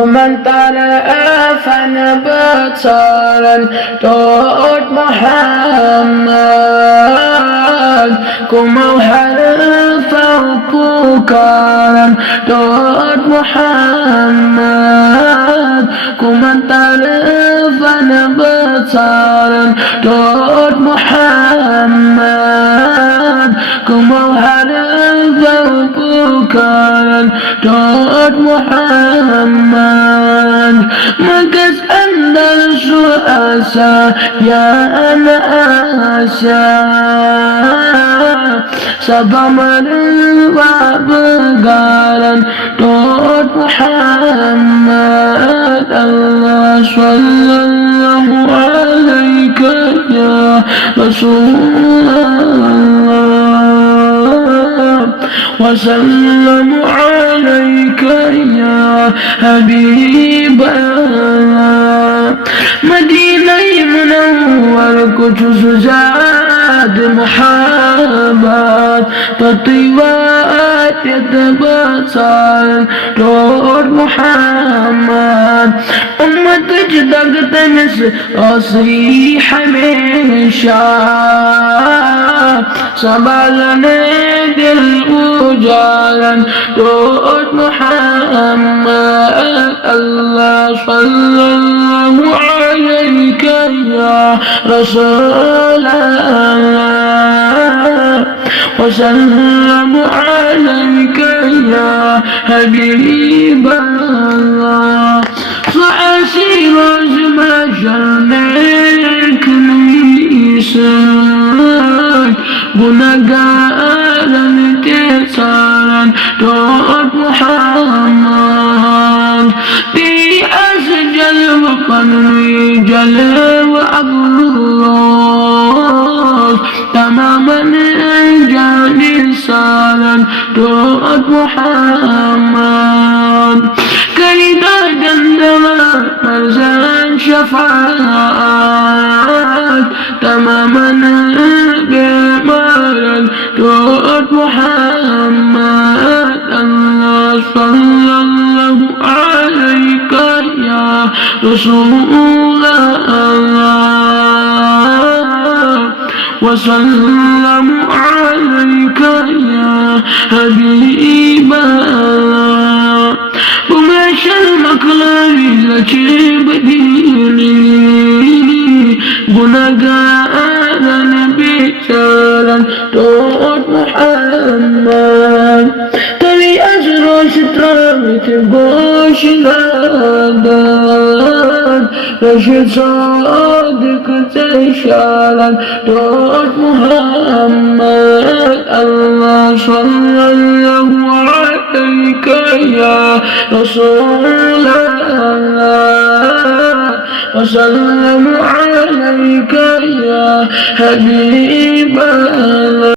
Kumantala fanabataran Tot Muhammad Kumauhara pukaran Tot Muhammad Kumantala fanabataran Tot Muhammad Kumauhara pukaran Tot Muhammad Magas andal suasa ya anak Asya Sabaman wa begaran Tot Muhammad Allah sallallahu alaika ya Rasulullah وسلم عليك يا حبيب الله مدينة منور كتس زاد محمد تطيبات يتبصر دور محمد أمة جدك تنس أصري حميشا سبالنا دل وجالا دور محمد الله صلى الله عليك يا رسول الله وسلم عليك يا حبيب الله فأسير زما جنك نيسان بنقالا تسالا دوت محمد في أسجل وقنوي جل وأبروس تماما جاني سالا دوت محمد كيدا جندما مرزان شفاعات تماما بمالا دوت محمد الله صلى الله عليك يا رسول الله وسلم عليك يا حبيب الله ومش المكلاري لك بديني بنقانا نبي سالا توت محمد تبي أجر سترامي تبوش نادان رشد صادق تشالا توت محمد الله صلى الله عليك يا رسول الله وسلم عليك يا حبيب الله